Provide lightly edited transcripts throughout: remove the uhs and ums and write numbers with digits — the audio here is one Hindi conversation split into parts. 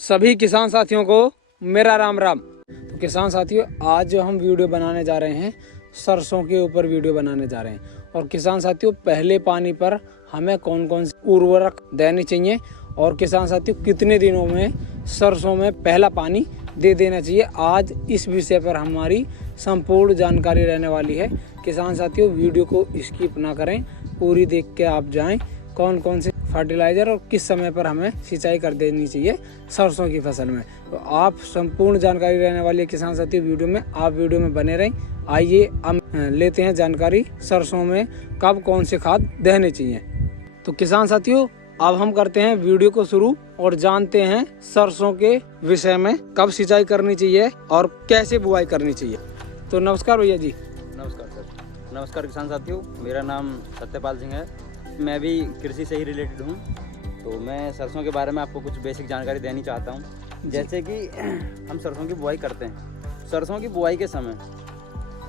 सभी किसान साथियों को मेरा राम राम। तो किसान साथियों, आज जो हम वीडियो बनाने जा रहे हैं, सरसों के ऊपर वीडियो बनाने जा रहे हैं। और किसान साथियों, पहले पानी पर हमें कौन कौन से उर्वरक देने चाहिए और किसान साथियों कितने दिनों में सरसों में पहला पानी दे देना चाहिए, आज इस विषय पर हमारी संपूर्ण जानकारी रहने वाली है। किसान साथियों, वीडियो को स्किप ना करें, पूरी देख के आप जाएं कौन कौन से फर्टिलाइज़र और किस समय पर हमें सिंचाई कर देनी चाहिए सरसों की फसल में। तो आप संपूर्ण जानकारी रहने वाली है किसान साथियों वीडियो में, आप वीडियो में बने रहें। आइए हम लेते हैं जानकारी सरसों में कब कौन से खाद देने चाहिए। तो किसान साथियों, अब हम करते हैं वीडियो को शुरू और जानते हैं सरसों के विषय में कब सिंचाई करनी चाहिए और कैसे बुआई करनी चाहिए। तो नमस्कार भैया जी। नमस्कार सर। नमस्कार किसान साथियों, मेरा नाम सत्यपाल सिंह है। मैं भी कृषि से ही रिलेटेड हूँ। तो मैं सरसों के बारे में आपको कुछ बेसिक जानकारी देनी चाहता हूँ। जैसे कि हम सरसों की बुआई करते हैं, सरसों की बुआई के समय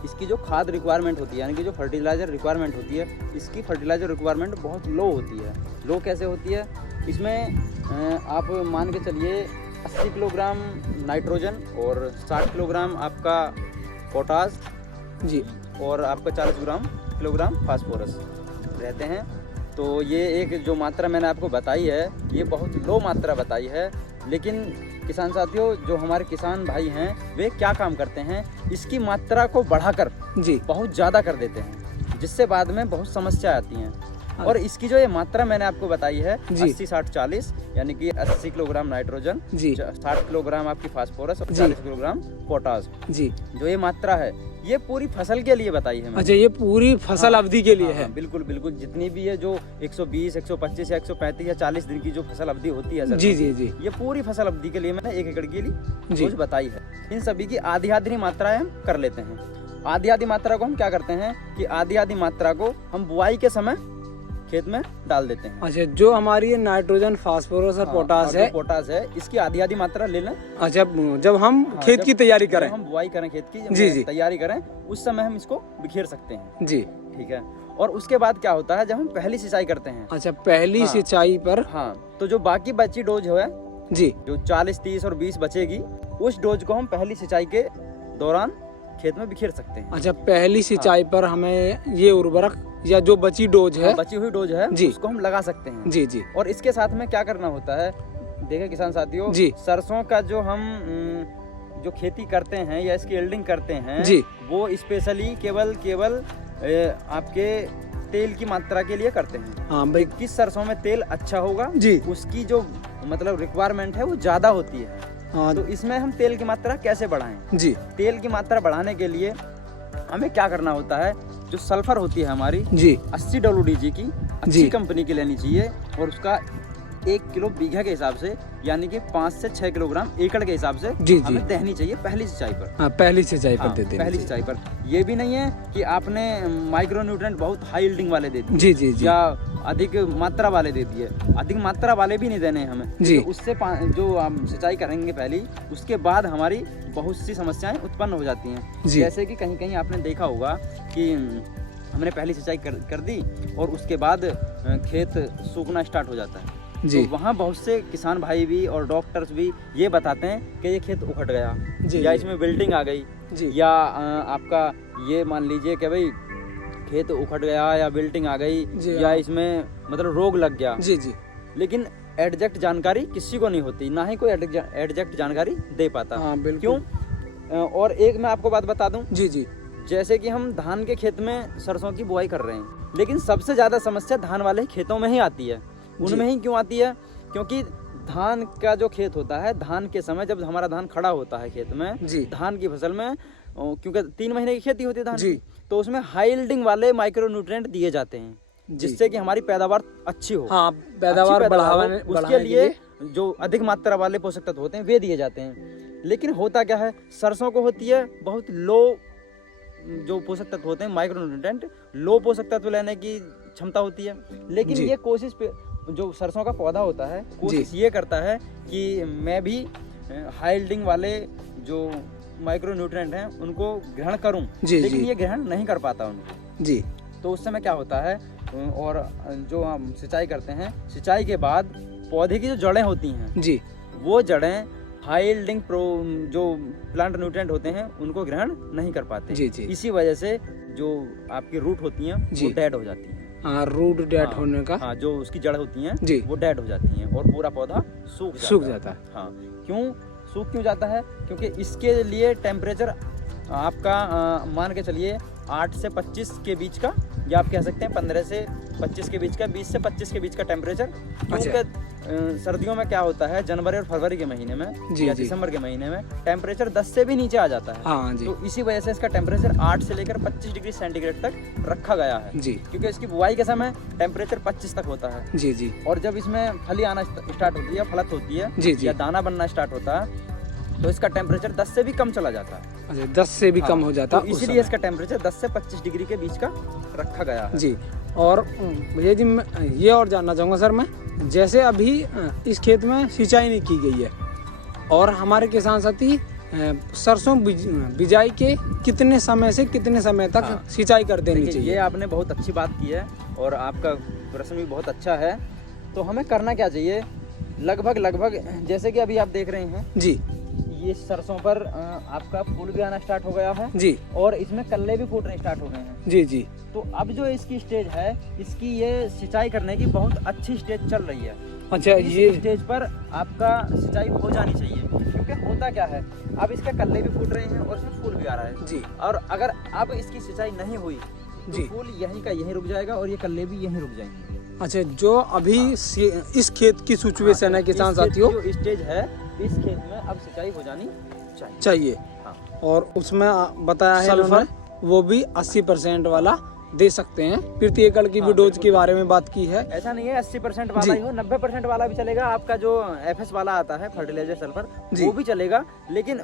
इसकी जो खाद रिक्वायरमेंट होती है, यानी कि जो फर्टिलाइज़र रिक्वायरमेंट होती है, इसकी फर्टिलाइज़र रिक्वायरमेंट बहुत लो होती है। लो कैसे होती है? इसमें आप मान के चलिए 80 किलोग्राम नाइट्रोजन और 60 किलोग्राम आपका पोटास जी और आपका 40 किलोग्राम फास्फोरस रहते हैं। तो ये एक जो मात्रा मैंने आपको बताई है, ये बहुत लो मात्रा बताई है। लेकिन किसान साथियों, जो हमारे किसान भाई हैं, वे क्या काम करते हैं, इसकी मात्रा को बढ़ाकर जी बहुत ज़्यादा कर देते हैं, जिससे बाद में बहुत समस्या आती हैं। और इसकी जो ये मात्रा मैंने आपको बताई है 80-60-40, यानी कि 80 किलोग्राम नाइट्रोजन, 60 किलोग्राम आपकी फास्फोरस और 40 किलोग्राम पोटास जी, जो ये मात्रा है ये पूरी फसल के लिए बताई है। अच्छा, ये पूरी फसल अवधि के लिए है? बिल्कुल बिल्कुल, जितनी भी है जो 120, 125 या 135 या 40 दिन की जो फसल अवधि होती है जी जी जी, ये पूरी फसल अवधि के लिए मैंने 1 एकड़ के लिए डोज बताई है। इन सभी की आधी आधी मात्राएं हम कर लेते हैं। आधी आधी मात्रा को हम क्या करते हैं कि आधी आधी मात्रा को हम बुआई के समय खेत में डाल देते हैं। अच्छा, जो हमारी ये नाइट्रोजन, फास्फोरस और पोटास है, इसकी आधी आधी मात्रा ले लें। अच्छा, जब हम खेत की तैयारी करें, हम बुआई करें खेत की, जी तैयारी करें, उस समय हम इसको बिखेर सकते हैं जी। ठीक है। और उसके बाद क्या होता है, जब हम पहली सिंचाई करते हैं। अच्छा, पहली सिंचाई पर तो जो बाकी बची डोज है जी, जो 40, 30 और 20 बचेगी, उस डोज को हम पहली सिंचाई के दौरान खेत में बिखेर सकते हैं। अच्छा, पहली सिंचाई पर हमें ये उर्वरक या जो बची डोज है, बची हुई डोज है जी, उसको हम लगा सकते हैं जी जी। और इसके साथ में क्या करना होता है, देखिए किसान साथियों जी, सरसों का जो हम जो खेती करते हैं या इसकी एल्डिंग करते हैं जी, वो स्पेशली केवल आपके तेल की मात्रा के लिए करते हैं। हाँ भाई, किस सरसों में तेल अच्छा होगा जी, उसकी जो मतलब रिक्वायरमेंट है वो ज्यादा होती है। हाँ, तो इसमें हम तेल की मात्रा कैसे बढ़ाएं जी? तेल की मात्रा बढ़ाने के लिए हमें क्या करना होता है, जो सल्फर होती है हमारी जी 80 WDG की अच्छी कंपनी की लेनी चाहिए और उसका 1 किलो बीघा के हिसाब से, यानी कि 5 से 6 किलोग्राम एकड़ के हिसाब से जी हमें देनी चाहिए पहली सिंचाई पर। पहली सिंचाई पर देते हैं। पहली सिंचाई पर ये भी नहीं है कि आपने माइक्रो न्यूट्रिएंट बहुत हाई यील्डिंग वाले दे दिए जी जी जी, या अधिक मात्रा वाले दे दिए। अधिक मात्रा वाले भी नहीं देने हमें जी। तो उससे जो हम सिंचाई करेंगे पहली, उसके बाद हमारी बहुत सी समस्याएं उत्पन्न हो जाती हैं। जैसे कि कहीं कहीं आपने देखा होगा कि हमने पहली सिंचाई कर दी और उसके बाद खेत सूखना स्टार्ट हो जाता है जी। तो वहाँ बहुत से किसान भाई भी और डॉक्टर्स भी ये बताते हैं कि ये खेत उखड़ गया जी, या इसमें विल्टिंग आ गई जी, या आपका ये मान लीजिए कि भाई खेत उखड़ गया या विल्टिंग आ गई या इसमें मतलब रोग लग गया जी जी। लेकिन एग्जैक्ट जानकारी किसी को नहीं होती, ना ही कोई एग्जैक्ट जानकारी दे पाता। क्यों? और एक मैं आपको बात बता दूं जी जी, जैसे कि हम धान के खेत में सरसों की बुआई कर रहे हैं, लेकिन सबसे ज्यादा समस्या धान वाले खेतों में ही आती है। उनमें ही क्यों आती है? क्योंकि धान का जो खेत होता है, धान के समय जब हमारा धान खड़ा होता है खेत में जी, धान की फसल में, क्योंकि 3 महीने की खेती होती है धान की, तो उसमें हाई यील्डिंग वाले माइक्रो न्यूट्रिएंट दिए जाते हैं, जिससे कि हमारी पैदावार अच्छी हो। हाँ, पैदावार बढ़ाने उसके लिए जो अधिक मात्रा वाले पोषक तत्व होते हैं वे दिए जाते हैं। लेकिन होता क्या है, सरसों को होती है बहुत लो जो पोषक तत्व होते हैं, माइक्रो न्यूट्रिएंट, लो पोषक तत्व लेने की क्षमता होती है। लेकिन ये कोशिश पे जो सरसों का पौधा होता है, कोशिश ये करता है कि मैं भी हाई यील्डिंग वाले जो माइक्रो न्यूट्रिएंट हैं उनको ग्रहण करूं, लेकिन ये ग्रहण नहीं कर पाता उनको जी। तो उस समय क्या होता है, और जो हम सिंचाई करते हैं, सिंचाई के बाद पौधे की जो जड़ें होती हैं जी, वो जड़ें हाई यील्डिंग जो प्लांट न्यूट्रिएंट होते हैं उनको ग्रहण नहीं कर पाते। जी जी। इसी वजह से जो आपकी रूट होती हैं वो डेड हो जाती हैं। हाँ, रूट डेड होने का। हाँ, जो उसकी जड़ होती हैं जी, वो डेड हो जाती हैं और पूरा पौधा सूख जाता है। हाँ, सूख क्यों जाता है? क्योंकि इसके लिए टेम्परेचर आपका मान के चलिए 8 से 25 के बीच का, या आप कह सकते हैं 15 से 25 के बीच का, 20 से 25 के बीच का टेम्परेचर। क्योंकि सर्दियों में क्या होता है, जनवरी और फरवरी के महीने में या दिसंबर के महीने में टेम्परेचर 10 से भी नीचे आ जाता है। हाँ जी। तो इसी वजह से इसका टेम्परेचर 8 से लेकर 25 डिग्री सेंटीग्रेड तक रखा गया है जी। क्योंकि इसकी बुआई के समय टेम्परेचर 25 तक होता है जी जी। और जब इसमें फली आना स्टार्ट होती है, फलत होती है जी जी, या दाना बनना स्टार्ट होता है, तो इसका टेम्परेचर 10 से भी कम चला जाता है। अच्छा, 10 से भी कम हो जाता है। तो इसीलिए इसका टेम्परेचर 10 से 25 डिग्री के बीच का रखा गया है जी। और भैया जी मैं ये और जानना चाहूँगा सर, मैं जैसे अभी इस खेत में सिंचाई नहीं की गई है और हमारे किसान साथी सरसों बिजाई के कितने समय से कितने समय तक सिंचाई कर देनी चाहिए? ये आपने बहुत अच्छी बात की है और आपका प्रश्न भी बहुत अच्छा है। तो हमें करना क्या चाहिए, लगभग जैसे कि अभी आप देख रहे हैं जी, ये सरसों पर आपका फूल भी आना स्टार्ट हो गया है जी, और इसमें कल्ले भी फूटने स्टार्ट हो गए हैं जी जी। तो अब जो इसकी स्टेज है, इसकी ये सिंचाई करने की बहुत अच्छी स्टेज चल रही है। अच्छा, ये स्टेज पर आपका सिंचाई हो जानी चाहिए। क्योंकि होता क्या है, अब इसके कल्ले भी फूट रहे हैं और इसमें फूल भी आ रहा है जी। और अगर अब इसकी सिंचाई नहीं हुई तो फूल यहीं का यहीं रुक जाएगा और ये कल्ले भी यहीं रुक जाएंगे। अच्छा, जो अभी इस खेत की सिचुएशन है किसान साथियों, जो स्टेज है इस खेत में अब सिंचाई हो जानी चाहिए। हाँ। और उसमें बताया है सल्फर वो भी 80% वाला दे सकते हैं। प्रति एकड़ की भी डोज के बारे में बात की है। ऐसा नहीं है 80% वाला ही हो, 90% वाला भी चलेगा। आपका जो FS वाला आता है फर्टिलाइजर सल्फर, वो भी चलेगा, लेकिन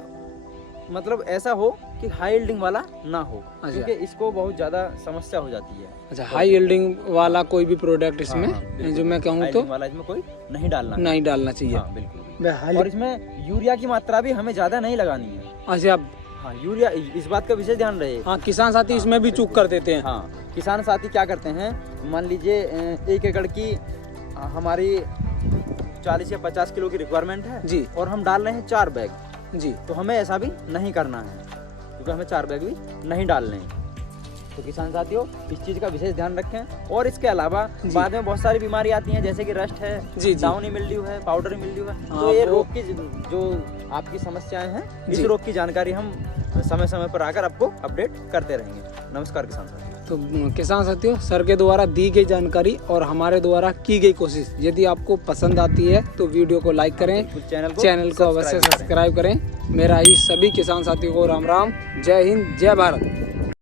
मतलब ऐसा हो कि हाई यील्डिंग वाला ना हो, क्योंकि इसको बहुत ज्यादा समस्या हो जाती है। अच्छा, हाई यील्डिंग वाला कोई भी प्रोडक्ट इसमें जो मैं कहूँ तो वाला इसमें कोई नहीं डालना चाहिए। हाँ, बिल्कुल। और इसमें यूरिया की मात्रा भी हमें ज्यादा नहीं लगानी है। अच्छा, हाँ, यूरिया, इस बात का विशेष ध्यान रहे। हाँ, किसान साथी इसमें भी चूक कर देते हैं। हाँ, किसान साथी क्या करते हैं, मान लीजिए 1 एकड़ की हमारी 40 या 50 किलो की रिक्वायरमेंट है जी, और हम डाल रहे हैं 4 बैग जी। तो हमें ऐसा भी नहीं करना है, क्योंकि हमें 4 बैग भी नहीं डालने हैं। तो किसान साथियों इस चीज का विशेष ध्यान रखें। और इसके अलावा बाद में बहुत सारी बीमारी आती हैं, जैसे कि रस्ट है जी, डाउनी मिल्ड्यू है, पाउडरी मिल्ड्यू है। तो ये रोग की जो आपकी समस्याएं हैं, इस रोग की जानकारी हम समय समय पर आकर आपको अपडेट करते रहेंगे। नमस्कार किसान साथियों। तो किसान साथियों, सर के द्वारा दी गई जानकारी और हमारे द्वारा की गई कोशिश यदि आपको पसंद आती है तो वीडियो को लाइक करें, चैनल को अवश्य सब्सक्राइब करें। मेरा ही सभी किसान साथियों को राम राम, जय हिंद, जय भारत।